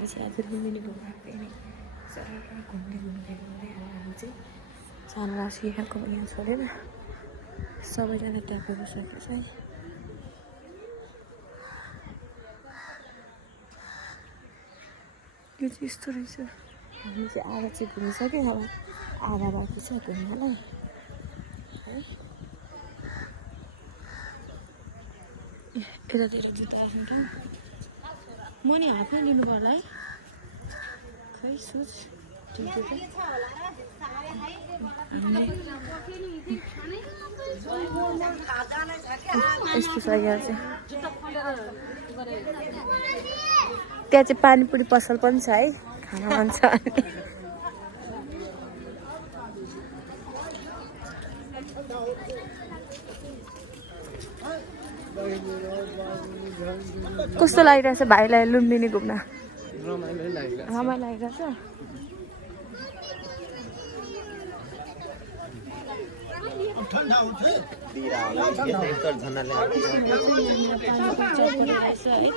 आज लुम्बिनी घुम्न फेरि घुम्दै हामी चाहिँ सानरासी यहाँको यहाँ छोडेर सबैजना ट्याप गरिसकेको छ है। यो चाहिँ यस्तो रहेछ। हामी चाहिँ आधा चाहिँ घुमिसक्यो, अब आधा बाँकी छ घुम्नलाई है। यतातिर जुत्ता राख्नु ठाउँ म नि हातमा लिनु पर्ला है। खै सोच यस्तो छ यहाँ चाहिँ। त्यहाँ चाहिँ पानीपुरी पसल पनि छ है, खाना मन छ। कस्तो लागिरहेछ भाइलाई लुम्बिनी घुम्न? रमाइलो लागिरहेछ।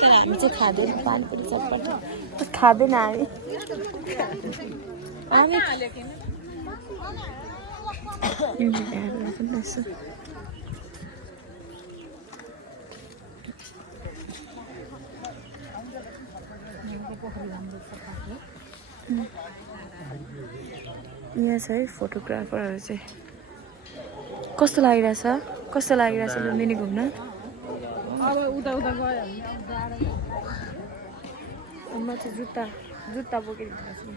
तर हामी चाहिँ खाँदैन पानीपुरी चटपट, खाँदैन हामी। यहाँ छ है फोटोग्राफरहरू चाहिँ। कस्तो लागिरहेछ लुम्बिनी घुम्न? म चाहिँ जुत्ता बोकिदिएको छु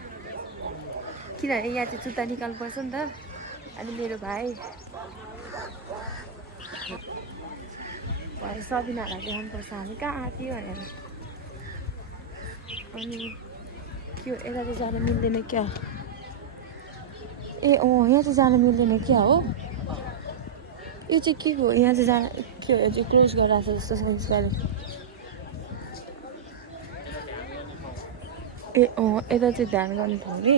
किनभने यहाँ चाहिँ जुत्ता निकाल्नुपर्छ नि त। अनि मेरो भाइ सबिनाहरूलाई देखाउनुपर्छ हामी कहाँ आँट्यो भनेर। अनि के यता चाहिँ जान मिल्दैन क्या? ए यहाँ चाहिँ जान मिल्दैन क्या हो? यो चाहिँ के हो? यहाँ चाहिँ जान के हो? यो चाहिँ क्लोज गरिरहेको छ जस्तो छ यसपालि। ए यता चाहिँ ध्यान गर्नु ठाउँ कि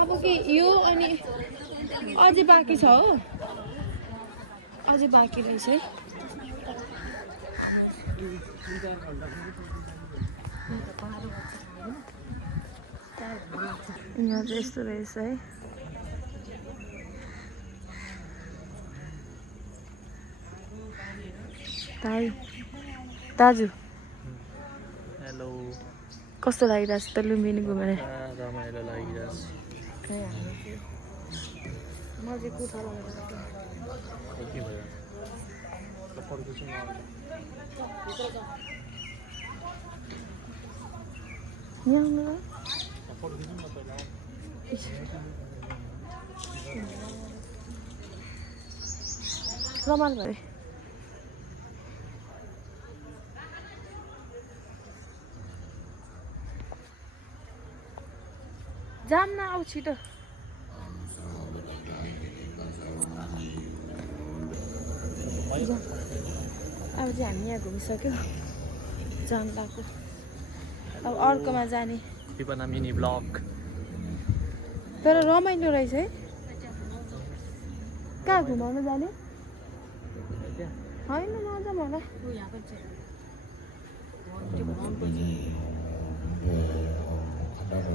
अब के यो अनि अझै बाँकी छ हो? अझै बाँकी रहेछ है। यहाँ चाहिँ यस्तो रहेछ है। दाजु हेलो, कस्तो लागिरहेछ त लुम्बिनी घुमेर? रमाइलो लागिरहेछ। म चाहिँ कुर्ता लगाएर के भयो? रमाइलो भयो। जाम न आऊ छिटो। अब चाहिँ हामी यहाँ घुमिसक्यो, जाम लाग्यो। अब अर्कोमा जाने। Bipana mini blog. तर रमाइलो रहेछ है। कहाँ घुमाउन जाने? होइन नजाउँ होला।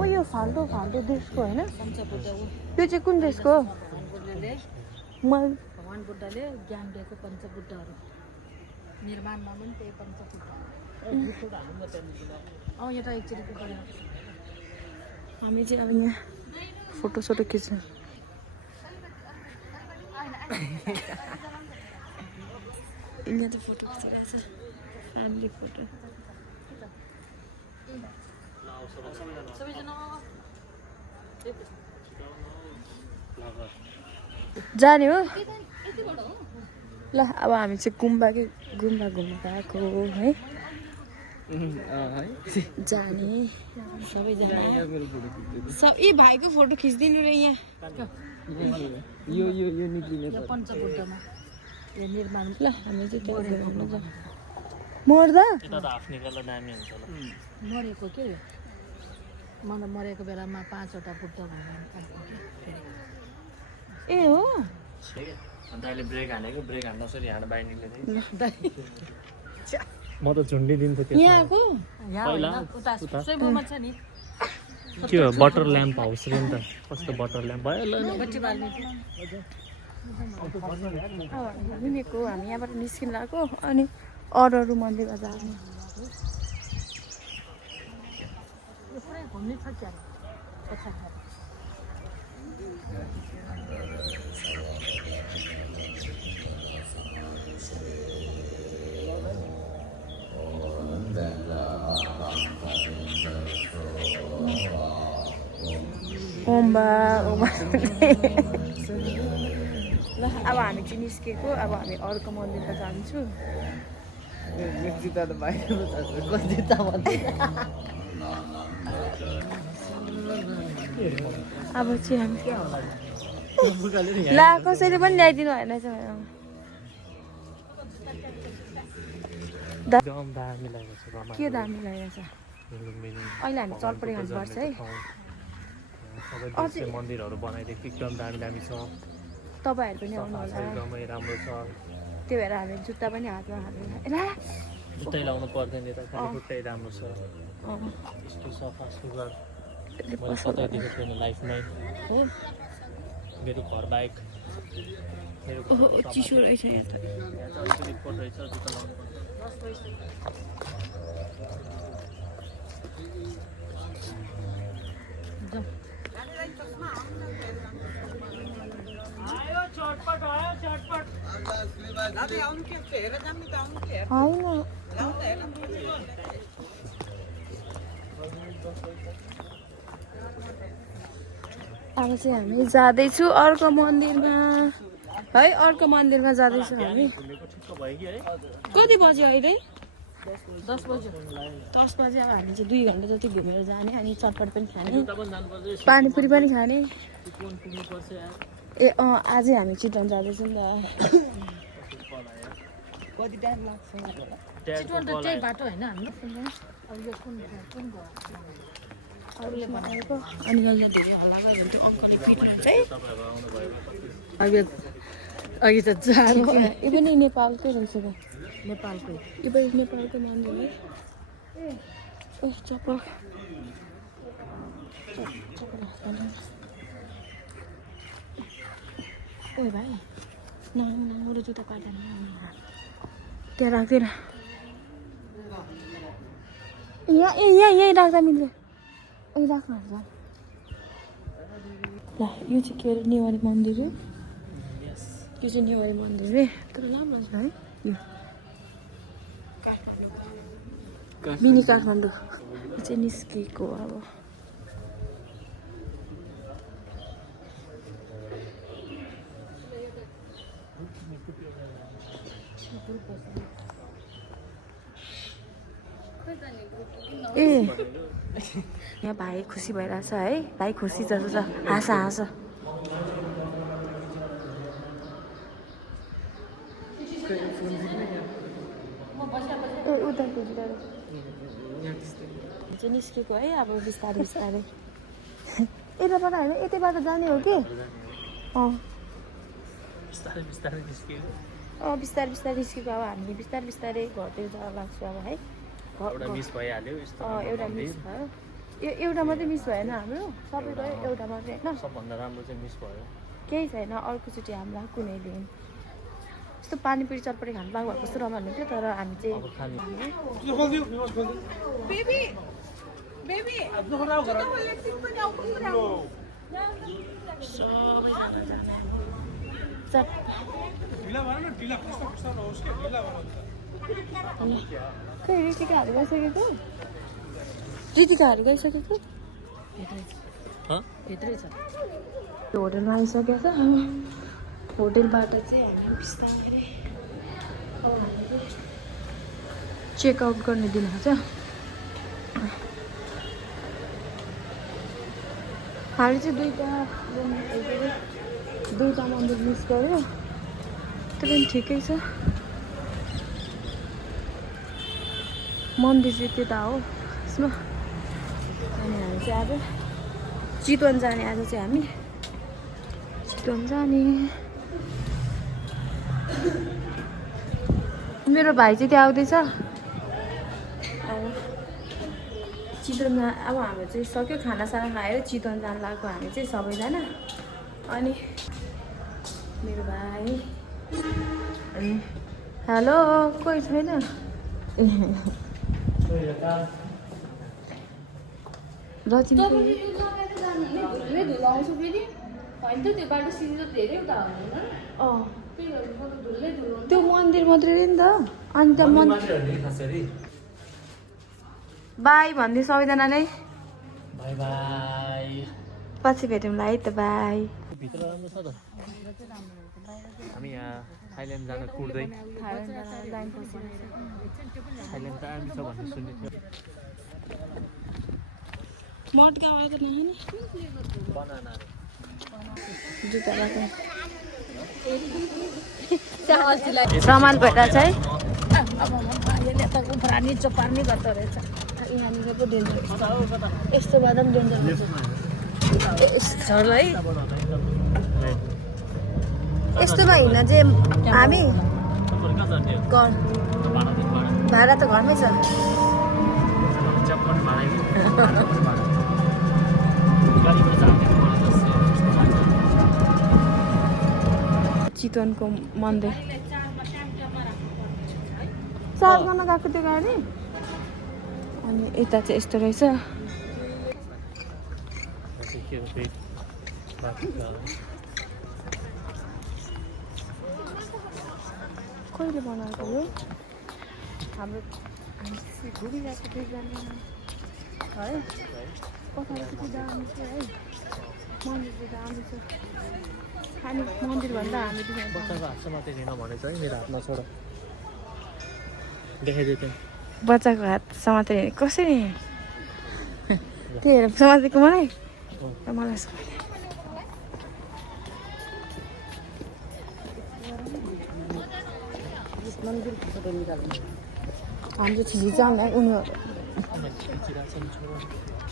यो फाल्टो देशको होइन? यो चाहिँ कुन देशको? भगवान बुद्धले ज्ञान दिएको पञ्चबुद्धहरू निर्माणमा पनि त्यही पञ्चबुद्ध। यहाँ त एकचोटि हामी चाहिँ अब यहाँ फोटोसोटो खिच्नु। यहाँ त फोटो खिचिरहेछ, फ्यामिली फोटो। जाने हो ल। अब हामी चाहिँ गुम्बा घुम्न गएको है। जाने सबैजना ए भाइको फोटो खिचिदिनु र यहाँ यो पञ्चबुद्धमा यो निर्माण। ल हामी चाहिँ त्यहाँ घुम्न जाउँ। मर्दा मरेको के मलाई मरेको बेलामा 5वटा बुद्ध भन्ने ए हो अन्त अहिले ब्रेक हानेको ब्रेक हान्न नसरी हान्नु बाइनिङले ल म त झुन्डिदिन्थेँ त्यो यहाँको पहिला उता स्विममा छ नि के हो बटर ल्याम्प हाउस रे नि त कस्तो बटर ल्याम्प भयो ल बत्ती बाल्ने घुमेको हामी यहाँबाट निस्किन लागेको अनि अरू अरू मन्दिरमा जाने पुरै घुम्ने छ क्या पछाडि ओम्बा ओम्बा ल अब हामी चाहिँ निस्केको अब हामी अर्को मन्दिरमा जान्छु अब चाहिँ हामी ला कसैले पनि ल्याइदिनु भएन एकदम दामी लागेको छ रमाइलो के दामी लागेको छ लुम्बिनी अहिले हामी चलपडी खानुपर्छ है सबै दृश्य मन्दिरहरू बनाइदिएको एकदम दामी दामी छ तपाईँहरू पनि आउनु सफा छ होला एकदमै राम्रो छ त्यही भएर हामी जुत्ता पनि हातमा हालेर जुत्तै लाउनु पर्दैन यता खालि खुट्टै राम्रो छ यस्तो सफा सुग्घर मैले कतै देखेको थिएन लाइफमै हो मेरो घर बाइक मेरो चिसो रहेछ यहाँ त यहाँ चाहिँ अलिकति रिपोर्ट रहेछ जुत्ता लाउनु पर्छ अब चाहिँ हामी जाँदैछु अर्को मन्दिरमा है अर्को मन्दिरमा जाँदैछु हामी कति बज्यो अहिले 10 बज्यो 10 बजे अब हामी चाहिँ 2 घन्टा जति घुमेर जाने अनि चटपट पनि खाने पानीपुरी पनि खाने ए आजै हामी चितवन जाँदैछौँ नि कति टाइम लाग्छ चितवन त त्यही बाटो होइन हाम्रो अब यो कुन अरूले बनाएको अनि यहाँ धेरै हल्ला गयो भने त्यो अङ्कलले पिट्नुहुन्छ है अघि त जानु यो पनि नेपालकै रहेछ त नेपालको यो पनि नेपालको मन्दिर है ओ चप्पल ओ भाइ मेरो जुत्ता काट्दैन त्यहाँ राख्दैन यहीँ राख्दा मिल्छ राख्नुहुन्छ ल यो चाहिँ के अरे नेवारी मन्दिर हो यो चाहिँ नेवारी मन्दिर है तर राम्रो छ है यो मिनी काठमाडौँ यो चाहिँ निस्केको अब ए यहाँ भाइ खुसी भइरहेछ है भाइ खुसी जस्तो छ हाँस हाँस चाहिँ निस्केको है अब बिस्तारै बिस्तारै यताबाट होइन यतैबाट जाने हो कि बिस्तारै बिस्तारै निस्कियो बिस्तारै बिस्तारै निस्केको अब हामीले बिस्तारै बिस्तारै घरतिर जान लाग्छौँ अब है एउटा मिस भइहाल्यो यस्तो एउटा मिस भयो एउटा मात्रै मिस भएन हाम्रो सबै भयो एउटा मात्रै होइन सबभन्दा राम्रो चाहिँ मिस भयो केही छैन अर्कोचोटि हामीलाई कुनै दिन यस्तो पानीपुरी चटपटी खानु पाएको भए कस्तो रमाइलो हुन्थ्यो तर हामी चाहिँ खै ऋतिकाहरू गइसकेको भित्रै छ होटलमा आइसकेको छ होटलबाट चाहिँ हामी बिस्तारै चेकआउट गर्ने दिन छ हामी चाहिँ दुईवटा मन्दिर मिस गऱ्यो त्यो पनि ठिकै छ मन्दिर चाहिँ त्यता हो यसमा अनि हामी चाहिँ आज चितवन जाने आज चाहिँ हामी चितवन जाने मेरो भाइ चाहिँ त्यहाँ आउँदैछ अब चितवन अब हाम्रो चाहिँ सक्यो खानासाना खाएर चितवन जानु लाग्यो हामी चाहिँ सबैजना अनि मेरो भाइ अनि हेलो कोही छैन रचिन त्यो मन्दिर मात्रै नि त अनि त्यहाँ बाई भन्दै सबैजनाले बाई बाई पछि भेटौँला है त बाई भित्र राम्रो छ त हामी यहाँ थाइल्यान्ड जान कुर्दै थाइल्यान्ड त आर्मी छ भन्ने सुनेको थियो मटकाबाट त नखाने बनानाहरू जुत्ता लगाएको सामान भेट्दा चाहिँ पार्ने गर्दो रहेछ यहाँनिर पो डेन्जर यस्तो बाँदा पनि डेन्जर है यस्तोमा हिँड्न चाहिँ हामी घर भाडा त घरमै छ चितवनको मन्दिर चार्ज गर्न गएको त्यो गाडी अनि यता चाहिँ यस्तो रहेछ कहिले बनाएको हो हाम्रो घुमिरहेको दुईजना है कता कति दामी छ है मन्दिर चाहिँ दामी छ खाने मन्दिरभन्दा हामी बच्चाको हात मात्रै हेर्न भनेछ है मेरो हातमा छोड देखाइदियो त्यो बच्चाको हात समातेर कसरी त्यो हेर समातेको मलाई मलाई हाम्रो खिचिन्छ उनीहरू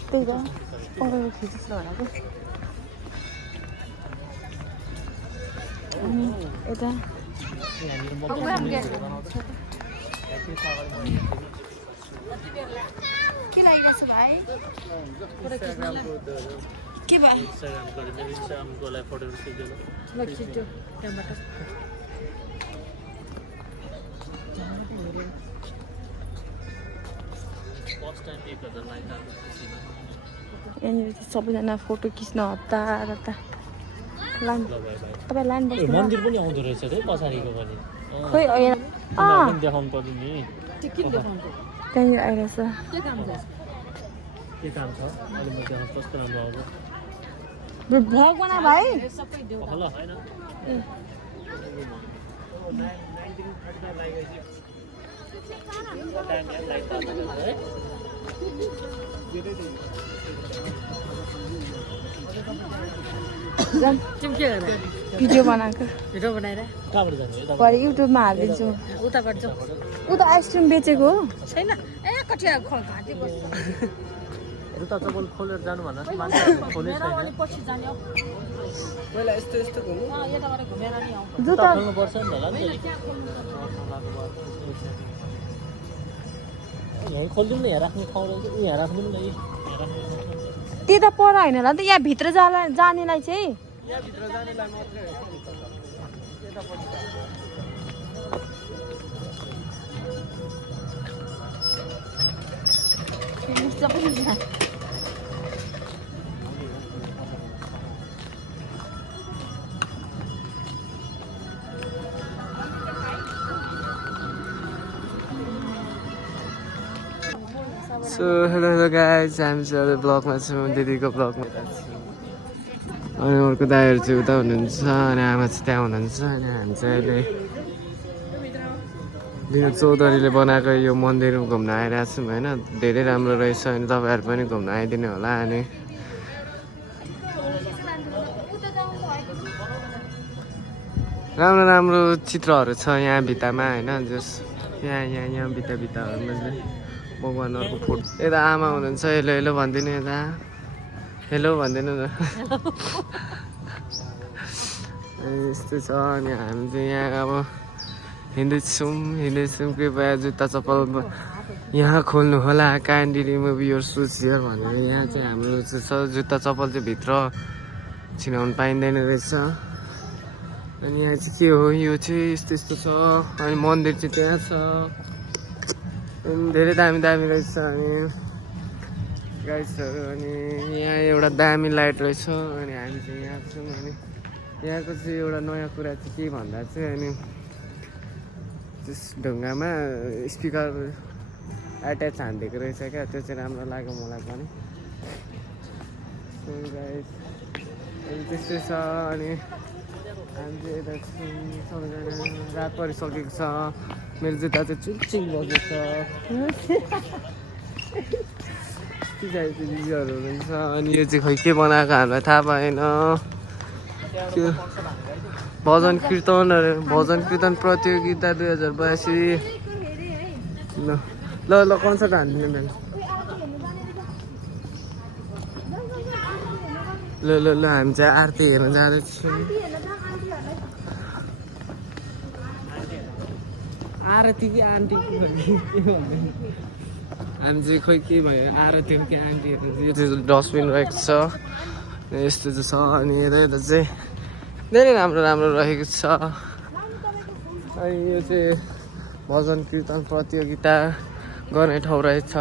त्यही त अरू खिचिन्छ भनेको अनि यता के लागिरहेछ भाइ के भयो इन्स्टाग्रामको लागि फोटोहरू खिच्दिनु यहाँनिर चाहिँ सबैजना फोटो खिच्न हतार हतार लाइन तपाईँ लाइन बस्नु मन्दिर पनि आउँदो रहेछ है पछाडिको पनि खोइ देखाउनु पर्यो नि त्यहाँनिर आइरहेछ के काम छ अहिले म देखाउँ कस्तो राम्रो आउँछ भ्लग बना भाइ ल होइन भिडियो बनाएको भिडियो बनाएर कहाँबाट जाने भरे युट्युबमा हालिदिन्छु उताबाट जाउँ उता आइसक्रिम बेचेको हो छैन ए कटिया घाँटी बस्छ जुत्ता चप्पल खोलेर जानु भन्दा मान्छेहरूले खोलेको छैन पछि जाने हो पहिला यस्तो यस्तो घुम्नु यताबाट घुमेर नि आउँ जुत्ता खोल्नुपर्छ नि त होला नि खोलिदिउँ न यहाँ राख्ने ठाउँ रहेछ यहाँ राख्दिउँ न त्यता पर होइन होला नि त यहाँ भित्र जानेलाई चाहिँ यहाँभित्र जानेलाई मात्रै हो यतापट्टि सो हेलो गाइज हामी चाहिँ अहिले ब्लगमा छौँ दिदीको ब्लगमा अनि अर्को दाइहरू चाहिँ उता हुनुहुन्छ अनि आमा चाहिँ त्यहाँ हुनुहुन्छ अनि हामी चाहिँ अहिले विनोद चौधरीले बनाएको यो मन्दिर घुम्न आइरहेको छौँ होइन धेरै राम्रो रहेछ अनि तपाईँहरू पनि घुम्न आइदिनु होला अनि राम्रो राम्रो चित्रहरू छ यहाँ भित्तामा होइन जस यहाँ भित्ताहरूमा चाहिँ भगवान्हरूको फोटो यता आमा हुनुहुन्छ हेलो हेलो भनिदिनु यता हेलो भनिदिनु न यस्तो छ अनि हामी चाहिँ यहाँ अब हिँड्दैछौँ कृपया जुत्ता चप्पल यहाँ खोल्नु होला kindly remove your shoes here भनेर यहाँ चाहिँ हाम्रो चाहिँ छ जुत्ता चप्पल चाहिँ भित्र छिनाउनु पाइँदैन रहेछ अनि यहाँ चाहिँ के हो यो चाहिँ यस्तो यस्तो छ अनि मन्दिर चाहिँ त्यहाँ छ अनि धेरै दामी दामी रहेछ अनि गाइसहरू अनि यहाँ एउटा दामी लाइट रहेछ अनि हामी चाहिँ यहाँ छौँ अनि यहाँको चाहिँ एउटा नयाँ कुरा चाहिँ के भन्दा चाहिँ अनि त्यस ढुङ्गामा स्पिकर एट्याच हानिदिएको रहेछ क्या त्यो चाहिँ राम्रो लाग्यो मलाई पनि अनि त्यस्तै छ अनि हामी चाहिँ यता सबैजना रात परिसकेको छ मेरो जुत्ता चाहिँ चुकचिक बजेको छ दिदीहरू हुनुहुन्छ अनि यो चाहिँ खै के बनाएको हामीलाई थाहा भएन त्यो भजन कीर्तन प्रतियोगिता 2082 ल कन्सर्ट हान्दिनँ मैले ल हामी चाहिँ आरती हेर्न जाँदैछौँ आरती कि आन्टी हामी चाहिँ खोइ के भयो आरती कि आन्टी हेर्नु यो चाहिँ डस्टबिन रहेको छ यस्तो चाहिँ छ अनि यता चाहिँ धेरै राम्रो रहेको छ अनि यो चाहिँ भजन कीर्तन प्रतियोगिता गर्ने ठाउँ रहेछ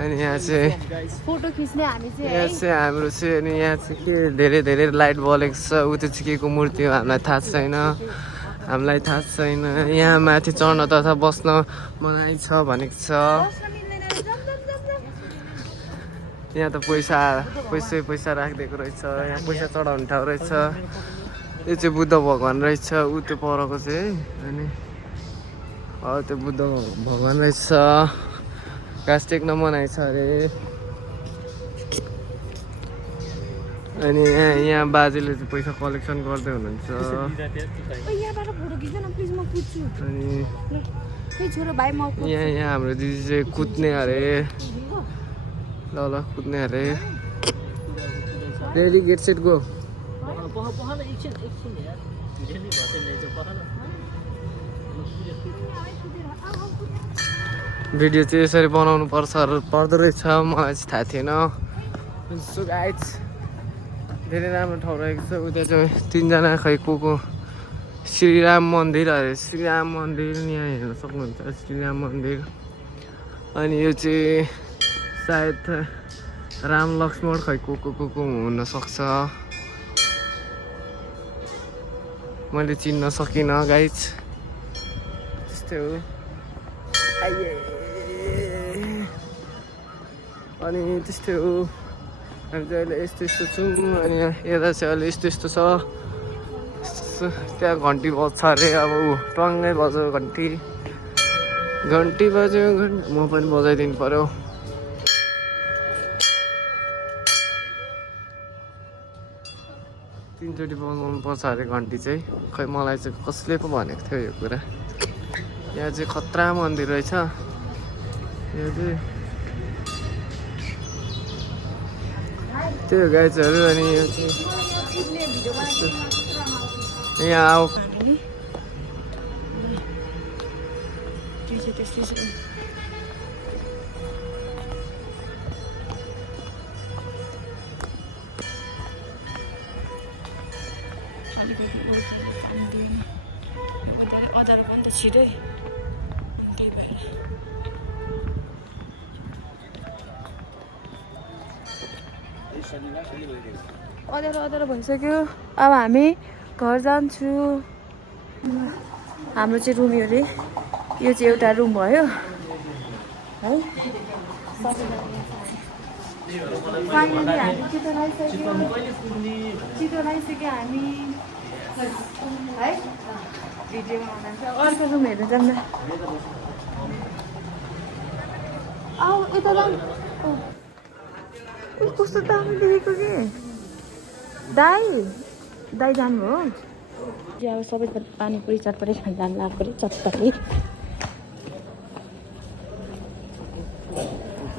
अनि यहाँ चाहिँ फोटो खिच्ने हामी चाहिँ यहाँ चाहिँ हाम्रो चाहिँ अनि यहाँ चाहिँ के धेरै लाइट बलेको छ ऊ त्यो चाहिँ के को मूर्ति हो हामीलाई थाहा छैन यहाँ माथि चढ्न तथा बस्न मनाइ छ भनेको छ यहाँ त पैसा राखिदिएको रहेछ यहाँ पैसा चढाउने ठाउँ रहेछ यो चाहिँ बुद्ध भगवान रहेछ ऊ त्यो परको चाहिँ अनि त्यो बुद्ध भगवान रहेछ घाँस टेक्न मनाइ छ अरे अनि यहाँ बाजेले चाहिँ पैसा कलेक्सन गर्दै हुनुहुन्छ अनि यहाँ हाम्रो दिदी चाहिँ कुद्ने अरे ल कुद्ने अरे ready get set go video चाहिँ यसरी बनाउनु पर्दो रहेछ मलाई चाहिँ थाहा थिएन सो गाइज धेरै राम्रो ठाउँ रहेको छ उता चाहिँ 3 जना खै को श्रीराम मन्दिर अरे श्रीराम मन्दिर यहाँ हेर्न सक्नुहुन्छ श्रीराम मन्दिर अनि यो चाहिँ सायद राम लक्ष्मण खै को हुन सक्छ मैले चिन्न सकिनँ गाइज त्यस्तै हो अनि त्यस्तै हो हामी चाहिँ अहिले यस्तो छौँ अनि यता चाहिँ अहिले यस्तो छ त्यहाँ घन्टी बज्छ अरे अब टङ्गै बज्यो घन्टी बज्यो म पनि बजाइदिनु पर्यो तीनचोटि बजाउनु पर्छ अरे घन्टी चाहिँ खै मलाई चाहिँ कसले पो भनेको थियो यो कुरा यहाँ चाहिँ खतरा मन्दिर रहेछ यहाँ चाहिँ त्यो गाइजहरू अनि यो चाहिँ यहाँ आऊ अँध्यारो पनि त छिटै त्यही भएर अँध्यारो भइसक्यो अब हामी घर जान्छु हाम्रो चाहिँ रुम यो अरे यो चाहिँ एउटा रुम भयो है फाइनली हामी छिटो लगाइसक्यो हामी है भिडियोमा जान्छ अर्को रुम हेर्नु जाऊँ न आऊ यता जाऊँ कस्तो दामी देखेको के दाई जानु हो अब सबै पानीपुरी चटपटी खान जानु लाग्यो पऱ्यो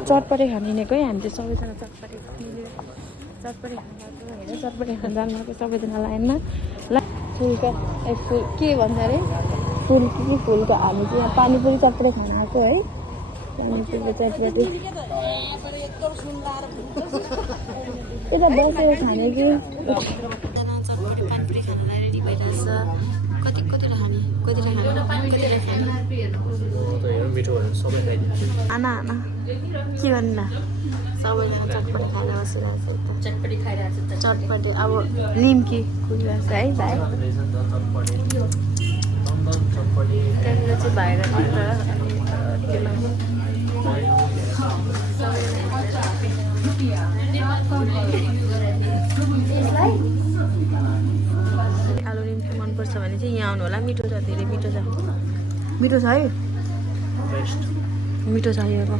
चटपटी खाने नि गयो हामी चाहिँ सबैजना चटपटी खान लाग्यो हेर चटपटी खान जानुभएको सबैजना लाइनमा फुलको फुल के भन्छ अरे फुल कि फुलको हामी चाहिँ यहाँ पानीपुरी चटपटी खान आएको है पानीपुरी चटपटी यता बसेर खाने कि चटपटी पानीपुरी खानलाई रेडी भइरहेछ कतिवटा खाने आना के भन्दा सबैजना चटपटी खाएर बसिरहेछ चटपटी खाइरहेको छ चटपटी अब निम्की कुदिरहेछ है भाइ त्यहाँनिर चाहिँ भाइर आलु निम्की मनपर्छ भने चाहिँ यहाँ आउनु होला मिठो छ धेरै मिठो छ है मिठो छ यहाँको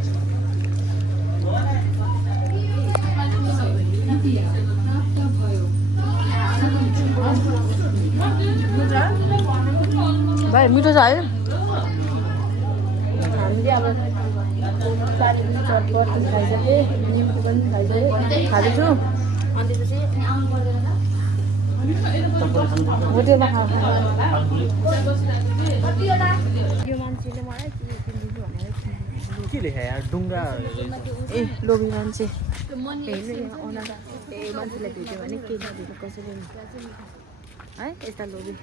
भाइ मिठो छ है हामीले अब चटपटी खाइसकेँ निम्की पनि खाइसकेँ खाँदैछु अनि त्यसपछि होटेलमा खानु यो मान्छेले मलाई किनिदिनु भनेर के लेखा यार डुङ्गा ए लोभी मान्छे हेर्नु यहाँ ओनर ए मान्छेलाई भेट्यो भने केही नभेट्यो कसैले है यता लोभी